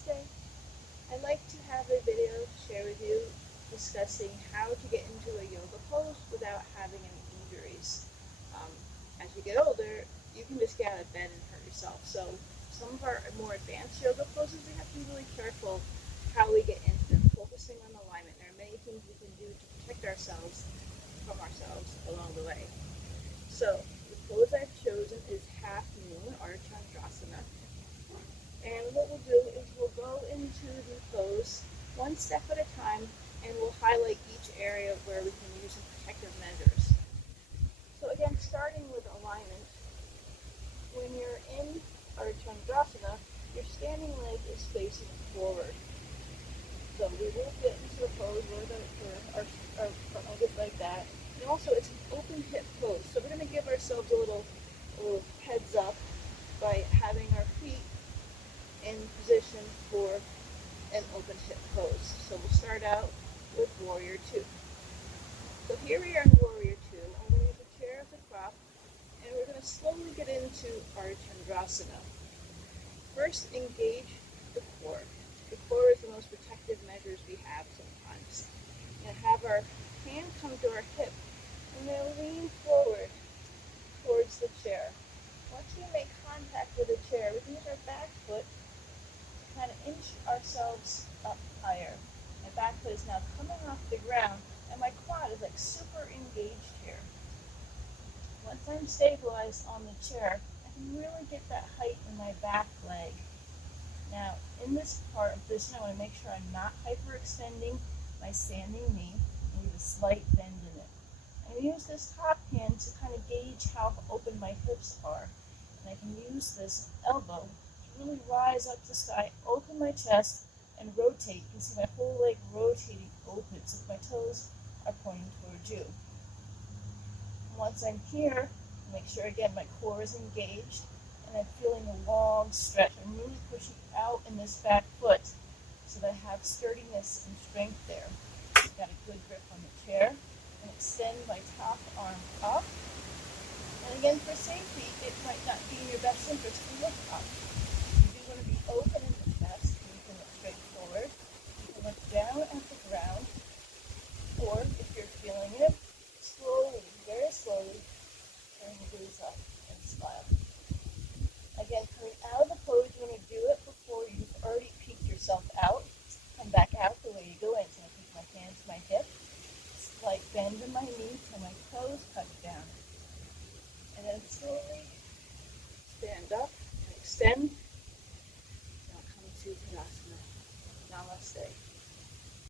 Namaste. I'd like to have a video to share with you discussing how to get into a yoga pose without having any injuries. As you get older, you can just get out of bed and hurt yourself. So some of our more advanced yoga poses, we have to be really careful how we get into them, focusing on alignment. There are many things we can do to protect ourselves from ourselves along the way. So the pose I've chosen is half moon or Chandrasana. And what we'll do is we'll go into the pose one step at a time, and we'll highlight each area where we can use some protective measures. So again, starting with alignment, when you're in our Chandrasana, your standing leg is facing forward. So we will get into the pose where our front leg is like that. And also it's an open hip pose. So we're going to give ourselves a little heads up by having our feet in position for an open hip pose. So we'll start out with Warrior 2. So here we are in Warrior 2, and we're going to use the chair as a prop, and we're going to slowly get into our Chandrasana. First, engage the core. The core is the most protective measures we have sometimes. And have our hand come to our hip, and then lean forward towards the chair. Once we make contact with the chair, we can use our back foot kind of inch ourselves up higher. My back foot is now coming off the ground, and my quad is like super engaged here. Once I'm stabilized on the chair, I can really get that height in my back leg. Now, in this part of this, I want to make sure I'm not hyperextending my standing knee and leave a slight bend in it. I'm going to use this top hand to kind of gauge how open my hips are. And I can use this elbow really rise up the sky, open my chest, and rotate. You can see my whole leg rotating open, so my toes are pointing towards you. Once I'm here, make sure again my core is engaged, and I'm feeling a long stretch. I'm really pushing out in this back foot so that I have sturdiness and strength there. I've got a good grip on the chair, and extend my top arm up. And again, for safety, it might not be in your best interest to look up. You want to be open in the chest, and you can look straight forward. You can look down at the ground, or if you're feeling it, slowly, very slowly, turn your gaze up and smile. Again, coming out of the pose, you want to do it before you've already peeked yourself out. Come back out the way you go in. So I'm going to take my hand to my hip, slight bend in my knee till my toes touch down. And then slowly stand up and extend. Now come to Tadasana. Namaste.